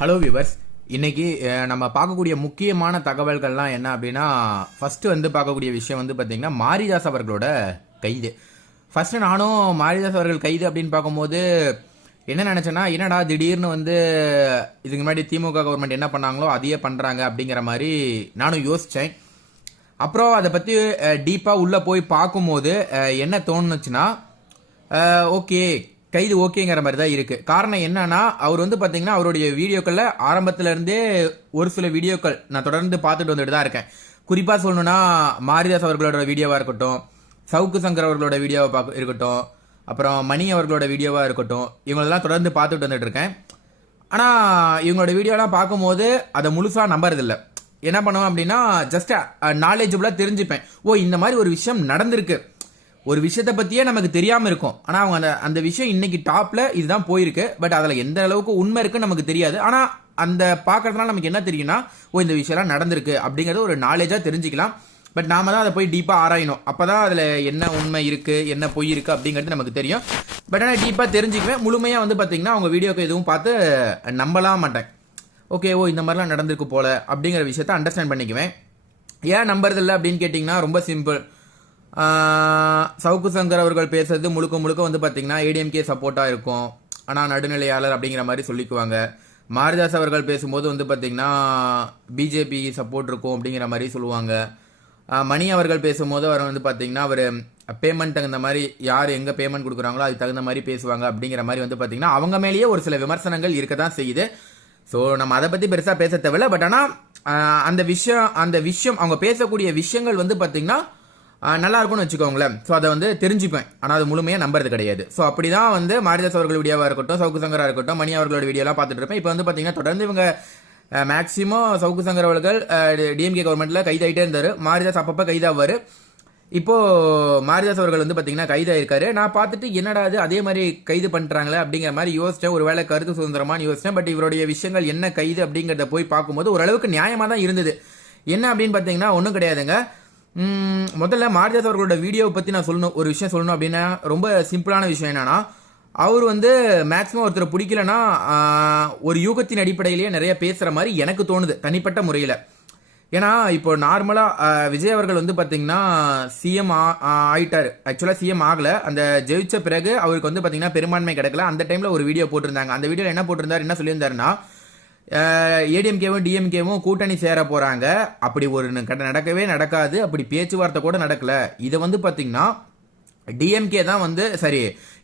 Hello viewers, இன்னைக்கு நம்ம பார்க்கக்கூடிய முக்கியமான தகவல்கள்லாம் என்ன அப்படின்னா, ஃபர்ஸ்ட் வந்து பார்க்கக்கூடிய விஷயம் வந்து பார்த்தீங்கன்னா மாரிதாஸ் அவர்களோட கைது. ஃபர்ஸ்ட் நானும் மாரிதாஸ் அவர்கள் கைது அப்படின்னு பார்க்கும்போது என்ன நினைச்சேன்னா, என்னடா திடீர்னு வந்து இதுக்கு முன்னாடி திமுக கவர்மெண்ட் என்ன பண்ணாங்களோ அதையே பண்றாங்க அப்படிங்கிற மாதிரி நானும் யோசிச்சேன். அப்புறம் அதை பத்தி டீப்பா உள்ள போய் பார்க்கும்போது என்ன தோணுச்சுன்னா, ஓகே கைது ஓகேங்கிற மாதிரி தான் இருக்கு. காரணம் என்னன்னா, அவர் வந்து பாத்தீங்கன்னா அவருடைய வீடியோக்கள்ல ஆரம்பத்துல இருந்தே ஒரு சில வீடியோக்கள் நான் தொடர்ந்து பார்த்துட்டு வந்துட்டு தான் இருக்கேன். குறிப்பா சொல்லணும்னா மாரிதாஸ் அவர்களோட வீடியோவா இருக்கட்டும், சவுக்கு சங்கர் அவர்களோட வீடியோவா இருக்கட்டும், அப்புறம் மணி அவர்களோட வீடியோவா இருக்கட்டும், இவங்களெல்லாம் தொடர்ந்து பார்த்துட்டு வந்துட்டு இருக்கேன். ஆனா இவங்களோட வீடியோலாம் பார்க்கும்போது அதை முழுசா நம்புறதில்ல. என்ன பண்ணுவேன் அப்படின்னா, ஜஸ்ட் நாலேஜபிளா தெரிஞ்சுப்பேன். ஓ, இந்த மாதிரி ஒரு விஷயம் நடந்திருக்கு, ஒரு விஷயத்தை பத்தியே நமக்கு தெரியாம இருக்கும். ஆனா அவங்க அந்த விஷயம் இன்னைக்கு டாப்ல இதுதான் போயிருக்கு. பட் அதுல எந்த அளவுக்கு உண்மை இருக்குன்னு நமக்கு தெரியாது. ஆனா அந்த பாக்குறதுனால நமக்கு என்ன தெரியும்னா, ஓ இந்த விஷயம்லாம் நடந்திருக்கு அப்படிங்கறது ஒரு நாலேஜா தெரிஞ்சுக்கலாம். பட் நாம தான் அதை போய் டீப்பா ஆராயணும். அப்பதான் அதுல என்ன உண்மை இருக்கு, என்ன பொய் இருக்கு அப்படிங்கிறது நமக்கு தெரியும். பட் ஆனா டீப்பா தெரிஞ்சுக்குவேன். முழுமையா வந்து பாத்தீங்கன்னா அவங்க வீடியோக்கு எதுவும் பார்த்து நம்பலாம் மாட்டேன். ஓகே, ஓ இந்த மாதிரிலாம் நடந்திருக்கு போல அப்படிங்கிற விஷயத்த அண்டர்ஸ்டாண்ட் பண்ணிக்குவேன். ஏன் நம்புறது இல்லை அப்படின்னு கேட்டீங்கன்னா, ரொம்ப சிம்பிள். சவுக்கு சங்கர் அவர்கள் பேசுறது முழுக்க முழுக்க வந்து பாத்தீங்கன்னா ஏடிஎம்கே சப்போர்ட்டா இருக்கும், ஆனா நடுநிலையாளர் அப்படிங்கிற மாதிரி சொல்லிக்குவாங்க. மாரிதாஸ் அவர்கள் பேசும்போது வந்து பாத்தீங்கன்னா பிஜேபி சப்போர்ட் இருக்கும் அப்படிங்கிற மாதிரி சொல்லுவாங்க. மணி அவர்கள் பேசும்போது அவர் வந்து பாத்தீங்கன்னா அவர் பேமெண்ட் தகுந்த மாதிரி யார் எங்க பேமெண்ட் கொடுக்குறாங்களோ அதுக்கு தகுந்த மாதிரி பேசுவாங்க அப்படிங்கிற மாதிரி வந்து பாத்தீங்கன்னா அவங்க மேலேயே ஒரு சில விமர்சனங்கள் இருக்க தான் செய்யுது. ஸோ நம்ம அதை பத்தி பெருசா பேச தேவையில்ல. பட் ஆனா அந்த விஷயம் அவங்க பேசக்கூடிய விஷயங்கள் வந்து பாத்தீங்கன்னா நல்லா இருக்கும்னு வச்சுக்கோங்களேன். ஸோ அதை வந்து தெரிஞ்சுப்பேன். ஆனால் அது முழுமையாக நம்புறது கிடையாது. ஸோ அப்படிதான் வந்து மாரிதாஸ் அவர்கள் வீடியோவாக இருக்கட்டும், சவுக்கு சங்கரா இருக்கட்டும், மணி அவர்களோட வீடியோலாம் பார்த்துட்டு இருப்பேன். இப்போ வந்து பார்த்தீங்கன்னா தொடர்ந்து இவங்க மேக்சிமம் சவுக்கு சங்கர் அவர்கள் டிஎம்கே கவர்மெண்ட்ல கைதாயிட்டே இருந்தாரு. மாரிதாஸ் அப்பப்போ கைதாவாரு. இப்போ மாரிதாஸ் அவர்கள் வந்து பார்த்தீங்கன்னா கைதாயிருக்காரு. நான் பார்த்துட்டு என்னடா அது அதே மாதிரி கைது பண்ணுறாங்களே அப்படிங்கிற மாதிரி யோசிச்சேன். ஒருவேளை கருத்து சுதந்திரமானு யோசிச்சேன். பட் இவருடைய விஷயங்கள் என்ன கைது அப்படிங்கிறத போய் பார்க்கும்போது ஓரளவுக்கு நியாயமாக தான் இருந்தது. என்ன அப்படின்னு பார்த்தீங்கன்னா ஒன்றும் கிடையாதுங்க. முதல்ல மாரிதாஸ் அவர்களோட வீடியோவை பத்தி நான் ஒரு விஷயம் சொல்லணும் அப்படின்னா, ரொம்ப சிம்பிளான விஷயம் என்னன்னா, அவர் வந்து மேக்சிமம் ஒருத்தர் பிடிக்கலன்னா ஒரு யூகத்தின் அடிப்படையிலேயே நிறைய பேசுற மாதிரி எனக்கு தோணுது தனிப்பட்ட முறையில். ஏன்னா இப்போ நார்மலா விஜய் அவர்கள் வந்து பாத்தீங்கன்னா சிஎம் ஆயிட்டாரு. ஆக்சுவலா சிஎம் ஆகல. அந்த ஜெயிச்ச பிறகு அவருக்கு வந்து பாத்தீங்கன்னா பெரும்பான்மை கிடைக்கல. அந்த டைம்ல ஒரு வீடியோ போட்டிருந்தாங்க. அந்த வீடியோல என்ன போட்டிருந்தாரு, என்ன சொல்லியிருந்தாருன்னா, ஏடிஎம்கேவும் டிஎம்கேவும் கூட்டணி சேர போறாங்க, அப்படி ஒரு நடக்கவே நடக்காது, அப்படி பேச்சுவார்த்தை கூட நடக்கல. இதை வந்து பாத்தீங்கன்னா டிஎம்கே தான் வந்து சரி,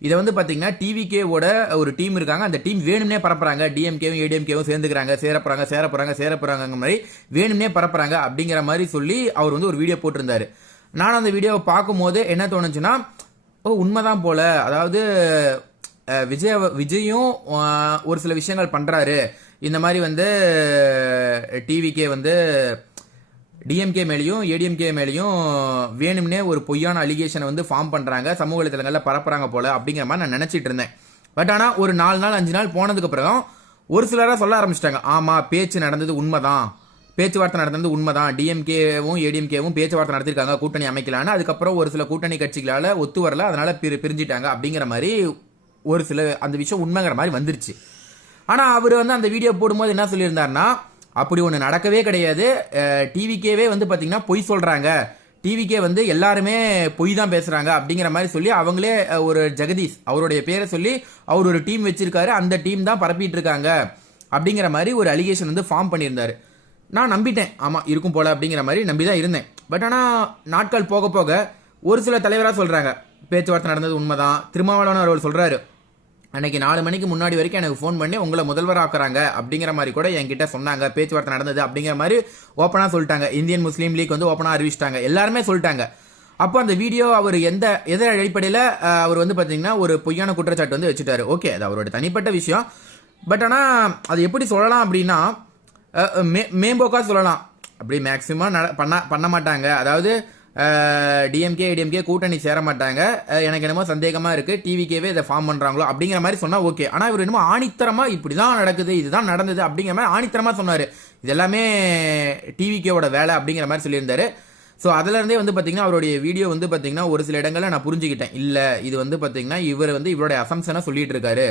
இதை வந்து பாத்தீங்கன்னா டிவிகேவோட ஒரு டீம் இருக்காங்க, அந்த டீம் வேணும்னே பரப்புறாங்க, டிஎம்கேவும் ஏடிஎம்கேவும் சேர்ந்துக்கிறாங்க, சேரப்போறாங்க மாதிரி வேணும்னே பரப்புறாங்க அப்படிங்கிற மாதிரி சொல்லி அவர் வந்து ஒரு வீடியோ போட்டிருந்தாரு. நான் அந்த வீடியோவை பார்க்கும்போது என்ன தோணுச்சுன்னா, ஓ உண்மைதான் போல, அதாவது விஜயும் ஒரு சில விஷயங்கள் பண்றாரு. இந்த மாதிரி வந்து டிவிகே வந்து டிஎம்கே மேலேயும் ஏடிஎம்கே மேலேயும் வேணும்னே ஒரு பொய்யான அலிகேஷனை வந்து ஃபார்ம் பண்றாங்க, சமூக வலைதளங்களில் பரப்புறாங்க போல அப்படிங்கிற மாதிரி நான் நினைச்சிட்டு இருந்தேன். பட் ஆனா ஒரு 4 நாள் 5 நாள் போனதுக்கு அப்புறம் ஒரு சிலராக சொல்ல ஆரம்பிச்சிட்டாங்க, ஆமா பேச்சு நடந்தது உண்மைதான், பேச்சுவார்த்தை நடந்தது உண்மைதான், டிஎம்கேவும் ஏடிஎம்கேவும் பேச்சுவார்த்தை நடத்திருக்காங்க கூட்டணி அமைக்கலான்னு. அதுக்கப்புறம் ஒரு சில கூட்டணி கட்சிகளால ஒத்து வரல, அதனால பிரிஞ்சிட்டாங்க அப்படிங்கிற மாதிரி ஒரு சில அந்த விஷயம் உண்மைங்கிற மாதிரி வந்துருச்சு. ஆனா அவர் வந்து அந்த வீடியோ போடும்போது என்ன சொல்லியிருந்தாருன்னா, அப்படி ஒன்று நடக்கவே கிடையாது, டிவிகேவே வந்து பாத்தீங்கன்னா பொய் சொல்றாங்க, டிவிகே வந்து எல்லாருமே பொய் தான் பேசுறாங்க அப்படிங்கிற மாதிரி சொல்லி அவங்களே ஒரு ஜெகதீஷ் அவருடைய பேரை சொல்லி அவர் ஒரு டீம் வச்சிருக்காரு, அந்த டீம் தான் பரப்பிட்டு இருக்காங்க அப்படிங்கிற மாதிரி ஒரு அலிகேஷன் வந்து ஃபார்ம் பண்ணியிருந்தாரு. நான் நம்பிட்டேன், ஆமா இருக்கும் போல அப்படிங்கிற மாதிரி நம்பி தான் இருந்தேன். பட் ஆனா நாட்கள் போக போக ஒரு சில தலைவராக சொல்றாங்க பேச்சுவார்த்தை நடந்தது உண்மைதான். திருமாவளவன் அவர் சொல்றாரு, அன்னைக்கு 4 மணிக்கு முன்னாடி வரைக்கும் எனக்கு ஃபோன் பண்ணி உங்களை முதல்வர் ஆக்குறாங்க அப்படிங்கிற மாதிரி கூட என்கிட்ட சொன்னாங்க, பேச்சுவார்த்தை நடந்தது அப்படிங்கிற மாதிரி ஓப்பனா சொல்லிட்டாங்க. இந்தியன் முஸ்லீம் லீக் வந்து ஓப்பனா அறிவிச்சிட்டாங்க, எல்லாருமே சொல்லிட்டாங்க. அப்போ அந்த வீடியோ அவர் எந்த அடிப்படையில் அவர் வந்து பார்த்தீங்கன்னா ஒரு பொய்யான குற்றச்சாட்டு வந்து வச்சுட்டாரு. ஓகே, அது அவரோட தனிப்பட்ட விஷயம். பட் ஆனால் அது எப்படி சொல்லலாம் அப்படின்னா, மேம்போக்கா சொல்லலாம், அப்படி மேக்சிமம் பண்ண மாட்டாங்க, அதாவது டிஎம்கே ஏடிஎம்கே கூட்டணி சேர மாட்டாங்க, எனக்கு என்னமோ சந்தேகமா இருக்கு, டிவிகேவே இதை ஃபார்ம் பண்றாங்களோ அப்படிங்கிற மாதிரி சொன்னா ஓகே. ஆனா இவர் என்னமோ ஆணித்தரமா இப்படிதான் நடக்குது, இதுதான் நடந்தது அப்படிங்கிற மாதிரி ஆணித்தரமா சொன்னாரு. இது எல்லாமே டிவிகேவோட வேலை அப்படிங்கிற மாதிரி சொல்லியிருந்தாரு. ஸோ அதுல இருந்தே வந்து பாத்தீங்கன்னா அவருடைய வீடியோ வந்து பாத்தீங்கன்னா ஒரு சில இடங்கள்ல நான் புரிஞ்சுக்கிட்டேன், இல்ல இது வந்து பாத்தீங்கன்னா இவர் வந்து இவருடைய அசம்சனை சொல்லிட்டு இருக்காரு,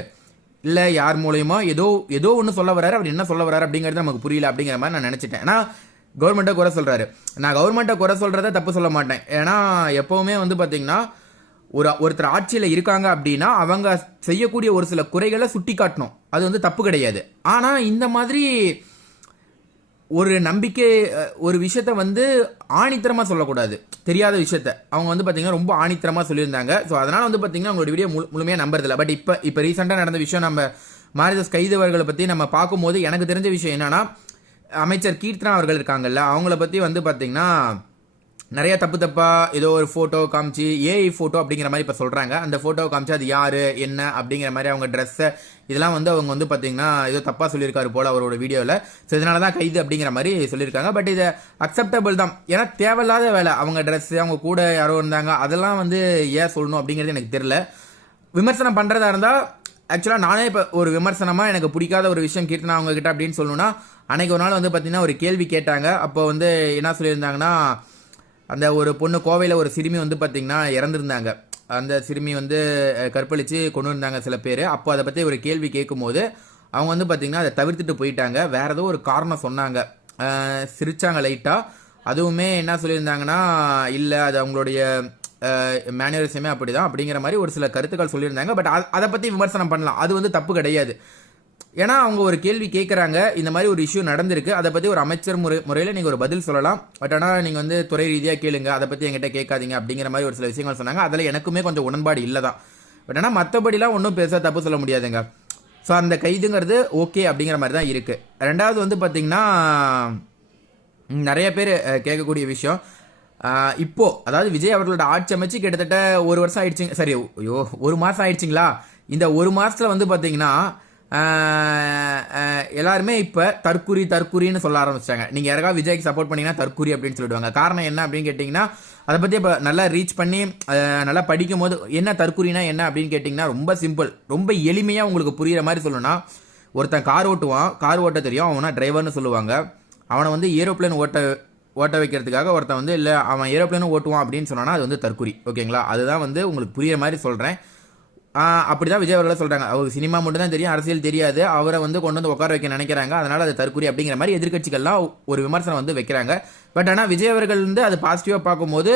இல்லை யார் மூலயமா ஏதோ ஏதோ ஒன்று சொல்ல வராரு, அவர் என்ன சொல்ல வராரு அப்படிங்கிறது நமக்கு புரியல அப்படிங்கிற மாதிரி நான் நினச்சிட்டேன். ஏன்னா கவர்மெண்ட்டை குறை சொல்கிறாரு. நான் கவர்மெண்ட்டை குறை சொல்கிறத தப்பு சொல்ல மாட்டேன். ஏன்னா எப்போவுமே வந்து பார்த்தீங்கன்னா ஒருத்தர் ஆட்சியில் இருக்காங்க அப்படின்னா அவங்க செய்யக்கூடிய ஒரு சில குறைகளை சுட்டி காட்டணும், அது வந்து தப்பு கிடையாது. ஆனால் இந்த மாதிரி ஒரு நம்பிக்கை ஒரு விஷயத்த வந்து ஆணித்தரமாக சொல்லக்கூடாது. தெரியாத விஷயத்த அவங்க வந்து பார்த்தீங்கன்னா ரொம்ப ஆணித்தரமாக சொல்லியிருந்தாங்க. ஸோ அதனால் வந்து பார்த்தீங்கன்னா அவங்களோட வீடியோ முழுமையாக நம்புறதில்ல. பட் இப்போ ரீசெண்டாக நடந்த விஷயம், நம்ம மாரிதாஸ் கைதவர்களை பற்றி நம்ம பார்க்கும்போது எனக்கு தெரிஞ்ச விஷயம் என்னன்னா, அமைச்சர் கீர்த்தனா அவர்கள் இருக்காங்கல்ல, அவங்கள பற்றி வந்து பார்த்தீங்கன்னா நிறைய தப்பா ஏதோ ஒரு ஃபோட்டோ காமிச்சு ஏஐ ஃபோட்டோ அப்படிங்கிற மாதிரி இப்போ சொல்கிறாங்க. அந்த ஃபோட்டோ காமிச்சு அது யார் என்ன அப்படிங்கிற மாதிரி அவங்க ட்ரெஸ்ஸை இதெல்லாம் வந்து அவங்க வந்து பார்த்தீங்கன்னா ஏதோ தப்பாக சொல்லியிருக்காரு போல் அவரோட வீடியோவில். ஸோ இதனால தான் கைது அப்படிங்கிற மாதிரி சொல்லியிருக்காங்க. பட் இது அக்செப்டபிள் தான். ஏன்னா தேவையில்லாத வேலை, அவங்க ட்ரெஸ்ஸு அவங்க கூட யாரோ இருந்தாங்க, அதெல்லாம் வந்து ஏன் சொல்லணும் அப்படிங்கிறது எனக்கு தெரியல. விமர்சனம் பண்ணுறதா இருந்தால் ஆக்சுவலாக நானே இப்போ ஒரு விமர்சனமாக எனக்கு பிடிக்காத ஒரு விஷயம் கீர்த்தனா அவங்க கிட்ட அப்படின்னு சொல்லணும்னா, அன்னைக்கு ஒரு நாள் வந்து பார்த்தீங்கன்னா ஒரு கேள்வி கேட்டாங்க. அப்போ வந்து என்ன சொல்லியிருந்தாங்கன்னா, அந்த ஒரு பொண்ணு கோவையில் ஒரு சிறுமி வந்து பார்த்தீங்கன்னா இறந்துருந்தாங்க. அந்த சிறுமி வந்து கற்பழித்து கொண்டு வந்தாங்க சில பேர். அப்போ அதை பற்றி ஒரு கேள்வி கேட்கும்போது அவங்க வந்து பார்த்தீங்கன்னா அதை தவிர்த்துட்டு போயிட்டாங்க. வேற ஏதோ ஒரு காரணம் சொன்னாங்க, சிரிச்சாங்க லைட்டாக. அதுவுமே என்ன சொல்லியிருந்தாங்கன்னா, இல்லை அது அவங்களுடைய மேனுவரிசமே அப்படிதான் அப்படிங்கிற மாதிரி ஒரு சில கருத்துக்கள் சொல்லியிருந்தாங்க. பட் அதை பற்றி விமர்சனம் பண்ணலாம், அது வந்து தப்பு கிடையாது. ஏன்னா அவங்க ஒரு கேள்வி கேட்குறாங்க, இந்த மாதிரி ஒரு இஷ்யூ நடந்திருக்கு, அதை பற்றி ஒரு அமைச்சர் முறையில் நீங்கள் ஒரு பதில் சொல்லலாம். பட் ஆனால் நீங்கள் வந்து துறை ரீதியாக கேளுங்க, அதை பற்றி என்கிட்ட கேட்காதீங்க அப்படிங்கிற மாதிரி ஒரு சில விஷயங்கள் சொன்னாங்க. அதில் எனக்குமே கொஞ்சம் உடன்பாடு இல்லை தான். பட் ஆனால் மற்றபடிலாம் ஒன்றும் பெருசாக தப்பு சொல்ல முடியாதுங்க. ஸோ அந்த கைதுங்கிறது ஓகே அப்படிங்கிற மாதிரி தான் இருக்குது. ரெண்டாவது வந்து பார்த்திங்கன்னா, நிறைய பேர் கேட்கக்கூடிய விஷயம், இப்போ அதாவது விஜய் அவர்களோட ஆட்சி அமைச்சு கிட்டத்தட்ட ஒரு வருஷம் ஆயிடுச்சுங்க. சரி, ஐயோ ஒரு மாதம் ஆயிடுச்சிங்களா? இந்த ஒரு மாதத்தில் வந்து பார்த்தீங்கன்னா எல்லாருமே இப்போ தற்குறின்னு சொல்ல ஆரம்பிச்சிட்டாங்க. நீங்கள் யாருக்காவது விஜய்க்கு சப்போர்ட் பண்ணீங்கன்னா தற்குறி அப்படின்னு சொல்லிடுவாங்க. காரணம் என்ன அப்படின்னு கேட்டிங்கன்னா, அதை பற்றி இப்போ நல்லா ரீச் பண்ணி நல்லா படிக்கும் போது என்ன தற்குறினா என்ன அப்படின்னு கேட்டிங்கன்னா ரொம்ப சிம்பிள், ரொம்ப எளிமையாக உங்களுக்கு புரிகிற மாதிரி சொல்லணும்னா, ஒருத்தன் கார் ஓட்டுவான், கார் ஓட்ட தெரியும், அவனா டிரைவர்னு சொல்லுவாங்க. அவனை வந்து ஏரோப்ளேன் ஓட்ட வைக்கிறதுக்காக ஒருத்தன் வந்து இல்லை அவன் ஏரோப்ளேனும் ஓட்டுவான் அப்படின்னு சொன்னான்னா அது வந்து தற்குறி. ஓகேங்களா? அதுதான் வந்து உங்களுக்கு புரியுற மாதிரி சொல்கிறேன். அப்படி தான் விஜய் அவர்களை சொல்கிறாங்க. அவருக்கு சினிமா மட்டும் தான் தெரியும், அரசியல் தெரியாது, அவரை வந்து கொண்டு வந்து உட்கார வைக்க நினைக்கிறாங்க, அதனால் அது தற்குறி அப்படிங்கிற மாதிரி எதிர்கட்சிகள்லாம் ஒரு விமர்சனம் வந்து வைக்கிறாங்க. பட் ஆனால் விஜய் அவர்கள் வந்து அது பாசிட்டிவாக பார்க்கும்போது,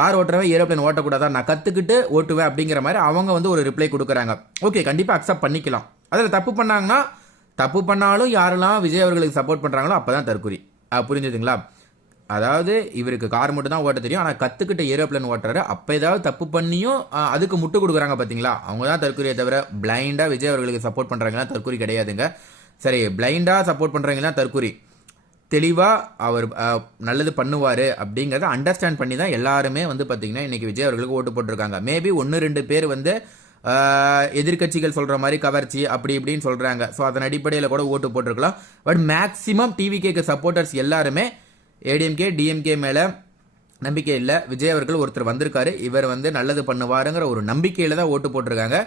கார் ஓட்டுறவன் ஏரோப்ளேன் ஓட்டக்கூடாதா, நான் கற்றுக்கிட்டு ஓட்டுவேன் அப்படிங்கிற மாதிரி அவங்க வந்து ஒரு ரிப்ளை கொடுக்குறாங்க. ஓகே, கண்டிப்பாக அக்செப்ட் பண்ணிக்கலாம். அதில் தப்பு பண்ணாங்கன்னா, தப்பு பண்ணாலும் யாரெல்லாம் விஜய் அவர்களுக்கு சப்போர்ட் பண்ணுறாங்களோ அப்போ தான் தற்குறி. புரிஞ்சுதுங்களா? அதாவது இவருக்கு கார் மட்டும் தான் ஓட்ட தெரியும், ஆனால் கற்றுக்கிட்ட ஏரோப்ளேன் ஓட்டுறாரு, அப்போ ஏதாவது தப்பு பண்ணியும் அதுக்கு முட்டு கொடுக்குறாங்க பார்த்தீங்களா, அவங்க தான் தற்கொலையை தவிர பிளைண்டாக விஜய் அவர்களுக்கு சப்போர்ட் பண்ணுறாங்கன்னா தற்கொலை கிடையாதுங்க. சரி, பிளைண்டாக சப்போர்ட் பண்ணுறாங்கன்னா தற்கொலை, தெளிவாக அவர் நல்லது பண்ணுவார் அப்படிங்கிறத அண்டர்ஸ்டாண்ட் பண்ணி தான் எல்லாருமே வந்து பார்த்தீங்கன்னா இன்றைக்கி விஜய் அவர்களுக்கு ஓட்டு போட்டிருக்காங்க. மேபி 1-2 பேர் வந்து எதிர்கட்சிகள் சொல்கிற மாதிரி கவர்ச்சி அப்படி இப்படின்னு சொல்கிறாங்க. ஸோ அதன் அடிப்படையில் கூட ஓட்டு போட்டிருக்கலாம். பட் மேக்ஸிமம் டிவிகேக்கு சப்போர்ட்டர்ஸ் எல்லாருமே ஏடிஎம்கே டிஎம்கே மேலே நம்பிக்கை இல்லை. விஜய் அவர்கள் ஒருத்தர் வந்திருக்காரு, இவர் வந்து நல்லது பண்ணுவாருங்கிற ஒரு நம்பிக்கையில் தான் ஓட்டு போட்டிருக்காங்க.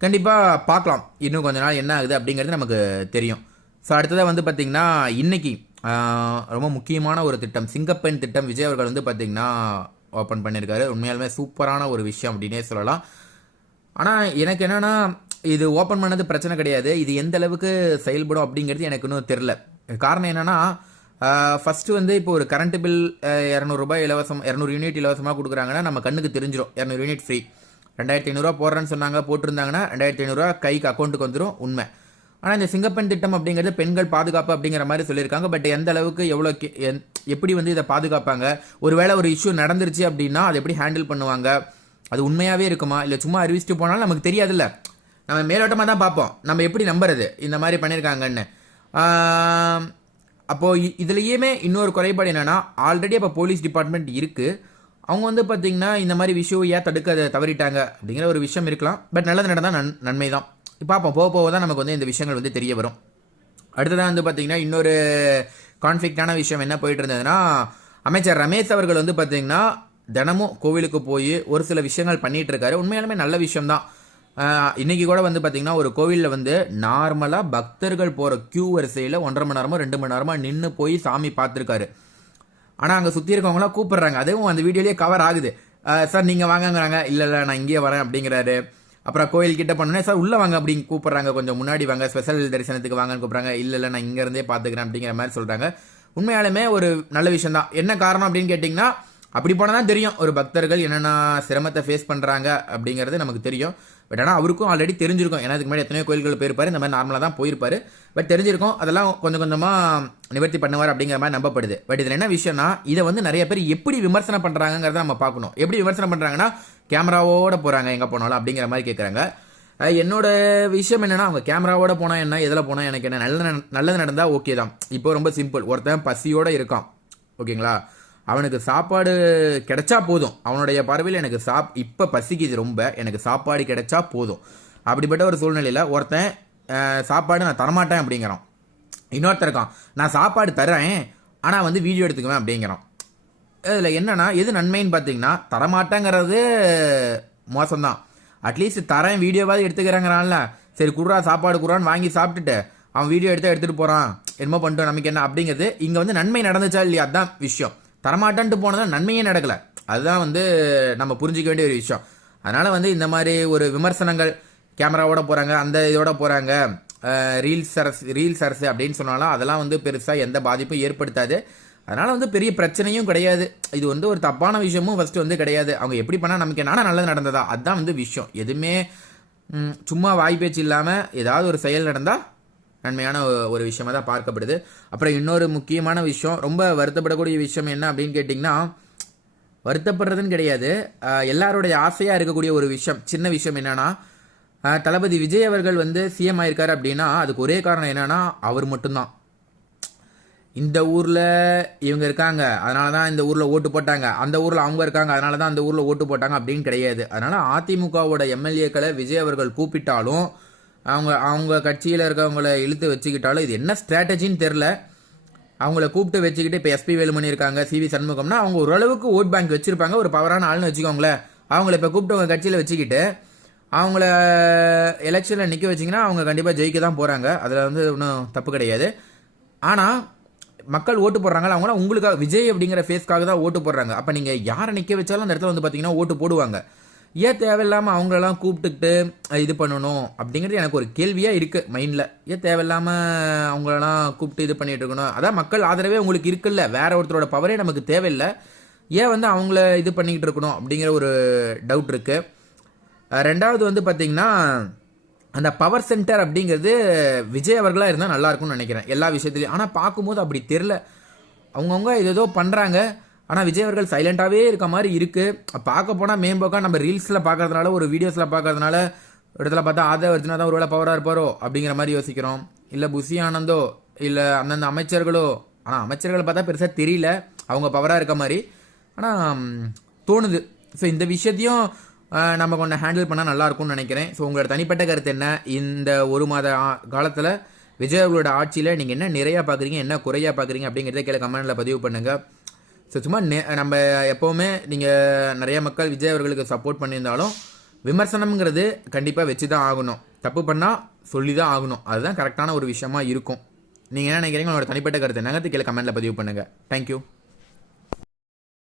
கண்டிப்பாக பார்க்கலாம் இன்னும் கொஞ்ச நாள் என்ன ஆகுது அப்படிங்கிறது நமக்கு தெரியும். ஸோ அடுத்ததாக வந்து பார்த்திங்கன்னா இன்றைக்கி ரொம்ப முக்கியமான ஒரு திட்டம், சிங்கப்பெண் திட்டம் விஜய் அவர்கள் வந்து பார்த்திங்கன்னா ஓப்பன் பண்ணியிருக்காரு. உண்மையாலுமே சூப்பரான ஒரு விஷயம் அப்படின்னே சொல்லலாம். ஆனால் எனக்கு என்னென்னா, இது ஓப்பன் பண்ணது பிரச்சனை கிடையாது, இது எந்த அளவுக்கு செயல்படும் அப்படிங்கிறது எனக்கு இன்னும் தெரில. காரணம் என்னென்னா, ஃபஸ்ட்டு வந்து இப்போ ஒரு கரண்ட் பில் 200 ரூபாய் இலவசம், 200 யூனிட் இலவசமாக கொடுக்குறாங்கன்னா நம்ம கண்ணுக்கு தெரிஞ்சிடும், 200 யூனிட் ஃப்ரீ. 2500 போடுறேன்னு சொன்னாங்க, போட்டிருந்தாங்கன்னா 2500 கைக்கு அக்கௌண்ட்டுக்கு வந்துடும், உண்மை. ஆனால் இந்த சிங்கப்பெண் திட்டம் அப்படிங்கிறது பெண்கள் பாதுகாப்பு அப்படிங்கிற மாதிரி சொல்லியிருக்காங்க. பட் எந்த அளவுக்கு எவ்வளோ எப்படி வந்து இதை பாதுகாப்பாங்க, ஒருவேளை ஒரு இஷ்யூ நடந்துருச்சு அப்படின்னா அதை எப்படி ஹேண்டில் பண்ணுவாங்க, அது உண்மையாகவே இருக்குமா இல்லை சும்மா அறிவிச்சிட்டு போனாலும் நமக்கு தெரியாதுல்ல, நம்ம மேலோட்டமாக தான் பார்ப்போம், நம்ம எப்படி நம்புறது இந்த மாதிரி பண்ணியிருக்காங்கன்னு. அப்போது இதுலேயுமே இன்னொரு குறைபாடு என்னென்னா, ஆல்ரெடி அப்போ போலீஸ் டிபார்ட்மெண்ட் இருக்குது, அவங்க வந்து பார்த்திங்கன்னா இந்த மாதிரி விஷயம் ஏன் தடுக்க தவறிட்டாங்க அப்படிங்கிற ஒரு விஷயம் இருக்கலாம். பட் நல்லது நடந்தால் நன்மை தான். பார்ப்போம், போக போக தான் நமக்கு வந்து இந்த விஷயங்கள் வந்து தெரிய வரும். அடுத்ததான் வந்து பார்த்திங்கன்னா இன்னொரு கான்ஃப்ளிக்டான விஷயம் என்ன போயிட்டு இருந்ததுன்னா, அமைச்சர் ரமேஷ் அவர்கள் வந்து பார்த்திங்கன்னா தினமும் கோவிலுக்கு போய் ஒரு சில விஷயங்கள் பண்ணிகிட்டு இருக்காரு. உண்மையாலுமே நல்ல விஷயம்தான். இன்றைக்கி கூட வந்து பார்த்திங்கன்னா ஒரு கோவிலில் வந்து நார்மலாக பக்தர்கள் போகிற க்யூ வரிசையில் 1.5 மணி நேரமோ 2 மணி நேரமோ நின்று போய் சாமி பார்த்துருக்காரு. ஆனால் அங்கே சுற்றி இருக்கவங்களாம் கூப்பிட்றாங்க, அதுவும் அந்த வீடியோலேயே கவர் ஆகுது. சார் நீங்கள் வாங்கங்கிறாங்க, இல்லை நான் இங்கேயே வரேன் அப்படிங்கிறாரு. அப்புறம் கோயில் கிட்ட பண்ணோன்னே சார் உள்ளே வாங்க அப்படின்னு கூப்பிட்றாங்க, கொஞ்சம் முன்னாடி வாங்க, ஸ்பெஷல் தரிசனத்துக்கு வாங்கன்னு கூப்பிட்றாங்க. இல்லை நான் இங்கேருந்தே பார்த்துக்கிறேன் அப்படிங்கிற மாதிரி சொல்கிறாங்க. உண்மையாலுமே ஒரு நல்ல விஷயம் தான். என்ன காரணம் அப்படின்னு கேட்டிங்கன்னா, அப்படி போனால் தான் தெரியும் ஒரு பக்தர்கள் என்னென்ன சிரமத்தை ஃபேஸ் பண்ணுறாங்க அப்படிங்கிறது நமக்கு தெரியும். பட் ஆனால் அவருக்கும் ஆல்ரெடி தெரிஞ்சிருக்கும். ஏன்னா இதுக்கு முன்னாடி எத்தனையோ கோயில்கள் போயிருப்பாரு, இந்த மாதிரி நார்மலாக தான் போயிருப்பாரு. பட் தெரிஞ்சிருக்கும், அதெல்லாம் கொஞ்சம் கொஞ்சமாக நிவர்த்தி பண்ணுவார் அப்படிங்கிற மாதிரி நம்பப்படுது. பட் இதில் என்ன விஷயம்னா, இதை வந்து நிறைய பேர் எப்படி விமர்சனம் பண்ணுறாங்கிறத நம்ம பார்க்கணும். எப்படி விமர்சனம் பண்ணுறாங்கன்னா, கேமராவோட போகிறாங்க எங்கே போனாலும் அப்படிங்கிற மாதிரி கேட்குறாங்க. என்னோட விஷயம் என்னன்னா, அவங்க கேமராவோட போனால் என்ன, எதில் போனால் எனக்கு என்ன, நல்லது நடந்தால் ஓகே தான். இப்போ ரொம்ப சிம்பிள், ஒருத்தன் பசியோடு இருக்கான், ஓகேங்களா, அவனுக்கு சாப்பாடு கிடைச்சா போதும். அவனுடைய பார்வையில் எனக்கு இப்போ பசிக்குது ரொம்ப, எனக்கு சாப்பாடு கிடைச்சா போதும். அப்படிப்பட்ட ஒரு சூழ்நிலையில் ஒருத்தன் சாப்பாடு நான் தரமாட்டேன் அப்படிங்கிறான். இன்னொருத்தர் இருக்கான், நான் சாப்பாடு தரேன் ஆனால் வந்து வீடியோ எடுத்துக்குவேன் அப்படிங்கிறான். இதில் என்னன்னா எது நன்மைன்னு பார்த்தீங்கன்னா, தரமாட்டேங்கிறது மோசம்தான். அட்லீஸ்ட் தரேன் வீடியோவாவது எடுத்துக்கிறாங்கிறான்ல, சரி குடுறா சாப்பாடு குடுறான்னு வாங்கி சாப்பிட்டுட்டு அவன் வீடியோ எடுத்துகிட்டு போகிறான், என்னமோ பண்ணிட்டோம் நமக்கு என்ன அப்படிங்கிறது. இங்கே வந்து நன்மை நடந்துச்சா இல்லையா, அதுதான் விஷயம். தரமாட்டான்ட்டு போனதான் நன்மையே நடக்கலை, அதுதான் வந்து நம்ம புரிஞ்சிக்க வேண்டிய ஒரு விஷயம். அதனால் வந்து இந்த மாதிரி ஒரு விமர்சனங்கள், கேமராவோட போகிறாங்க, அந்த இதோட போகிறாங்க, ரீல்ஸ் அரசு அப்படின்னு சொன்னாலும் அதெல்லாம் வந்து பெருசாக எந்த பாதிப்பும் ஏற்படுத்தாது. அதனால் வந்து பெரிய பிரச்சனையும் கிடையாது. இது வந்து ஒரு தப்பான விஷயமும் ஃபஸ்ட்டு வந்து கிடையாது. அவங்க எப்படி பண்ணால் நமக்கு என்ன நல்லது நடந்ததா, அதுதான் வந்து விஷயம். எதுவுமே சும்மா வாய் பேச்சு இல்லாமல் ஏதாவது ஒரு செயல் நடந்தால் நன்மையான ஒரு விஷயமா தான் பார்க்கப்படுது. அப்புறம் இன்னொரு முக்கியமான விஷயம், ரொம்ப வருத்தப்படக்கூடிய விஷயம் என்ன அப்படின்னு கேட்டிங்கன்னா, வருத்தப்படுறதுன்னு கிடையாது, எல்லாருடைய ஆசையாக இருக்கக்கூடிய ஒரு விஷயம், சின்ன விஷயம் என்னன்னா, தளபதி விஜய் அவர்கள் வந்து சிஎம் ஆயிருக்காரு அப்படின்னா அதுக்கு ஒரே காரணம் என்னன்னா அவர் மட்டும்தான். இந்த ஊரில் இவங்க இருக்காங்க அதனால தான் இந்த ஊரில் ஓட்டு போட்டாங்க, அந்த ஊரில் அவங்க இருக்காங்க அதனால தான் அந்த ஊரில் ஓட்டு போட்டாங்க அப்படின்னு கிடையாது. அதனால் அதிமுகவோட எம்எல்ஏக்களை விஜய் அவர்கள் கூப்பிட்டாலும், அவங்க கட்சியில் இருக்கவங்கள இழுத்து வச்சுக்கிட்டாலும், இது என்ன ஸ்ட்ராட்டஜின்னு தெரில, அவங்கள கூப்பிட்டு வச்சுக்கிட்டு இப்போ எஸ்பி வேலுமணி இருக்காங்க, சிவி சண்முகம்னா அவங்க ஓரளவுக்கு ஓட் பேங்க் வச்சுருப்பாங்க, ஒரு பவரான ஆள்னு வச்சுக்கோங்களேன். அவங்கள இப்போ கூப்பிட்டு அவங்க கட்சியில் வச்சுக்கிட்டு அவங்கள எலெக்ஷனில் நிற்க வச்சிங்கன்னா அவங்க கண்டிப்பாக ஜெயிக்க தான் போகிறாங்க, அதில் வந்து ஒன்றும் தப்பு கிடையாது. ஆனால் மக்கள் ஓட்டு போடுறாங்க, அவங்களாம் உங்களுக்காக விஜய் அப்படிங்கிற ஃபேஸ்க்காக தான் ஓட்டு போடுறாங்க. அப்போ நீங்கள் யாரை நிற்க வச்சாலும் அந்த இடத்துல வந்து பார்த்தீங்கன்னா ஓட்டு போடுவாங்க. ஏன் தேவையில்லாமல் அவங்களெல்லாம் கூப்பிட்டுக்கிட்டு இது பண்ணணும் அப்படிங்கிறது எனக்கு ஒரு கேள்வியாக இருக்குது மைண்டில். ஏன் தேவையில்லாமல் அவங்களெல்லாம் கூப்பிட்டு இது பண்ணிகிட்டு இருக்கணும், அதான் மக்கள் ஆதரவே உங்களுக்கு இருக்குல்ல, வேற ஒருத்தரோட பவரே நமக்கு தேவையில்லை, ஏன் வந்து அவங்கள இது பண்ணிக்கிட்டு இருக்கணும் அப்படிங்கிற ஒரு டவுட் இருக்குது. ரெண்டாவது வந்து பார்த்தீங்கன்னா, அந்த பவர் சென்டர் அப்படிங்கிறது விஜய் அவர்களாக இருந்தால் நல்லாயிருக்கும்னு நினைக்கிறேன் எல்லா விஷயத்துலையும். ஆனால் பார்க்கும்போது அப்படி தெரில, அவங்கவுங்க ஏதோ பண்ணுறாங்க, ஆனால் விஜய் அவர்கள் சைலண்ட்டாகவே இருக்க மாதிரி இருக்குது. பார்க்க போனால் மேம்போக்காக நம்ம ரீல்ஸில் பார்க்கறதுனால, ஒரு வீடியோஸில் பார்க்கறதுனால இடத்துல பார்த்தா ஆதரவு அர்ஜுனா தான் ஒருவேளை பவராக இருப்பாரோ அப்படிங்கிற மாதிரி யோசிக்கிறோம். இல்லை புஷி ஆனந்தோ, இல்லை அந்தந்த அமைச்சர்களோ, ஆனால் அமைச்சர்களை பார்த்தா பெருசாக தெரியல அவங்க பவராக இருக்க மாதிரி, ஆனால் தோணுது. ஸோ இந்த விஷயத்தையும் நம்ம கொஞ்சம் ஹேண்டில் பண்ணால் நல்லாயிருக்கும்னு நினைக்கிறேன். ஸோ உங்களோட தனிப்பட்ட கருத்து என்ன, இந்த ஒரு மாத காலத்தில் விஜய் அவர்களோட ஆட்சியில் நீங்கள் என்ன நிறையா பார்க்குறீங்க, என்ன குறையாக பார்க்குறீங்க அப்படிங்கிறத கீழே கமெண்ட்டில் பதிவு பண்ணுங்கள். ஸோ சும்மா நம்ம எப்போவுமே நீங்கள் நிறைய மக்கள் விஜய் அவர்களுக்கு சப்போர்ட் பண்ணியிருந்தாலும் விமர்சனம்ங்கிறது கண்டிப்பாக வச்சு தான் ஆகணும், தப்பு பண்ணால் சொல்லி தான் ஆகணும், அதுதான் கரெக்டான ஒரு விஷயமா இருக்கும். நீங்கள் என்ன நினைக்கிறீங்க, உங்களோட தனிப்பட்ட கருத்து என்னங்கிறது கீழே கமெண்ட்டில் பதிவு பண்ணுங்கள். தேங்க்யூ.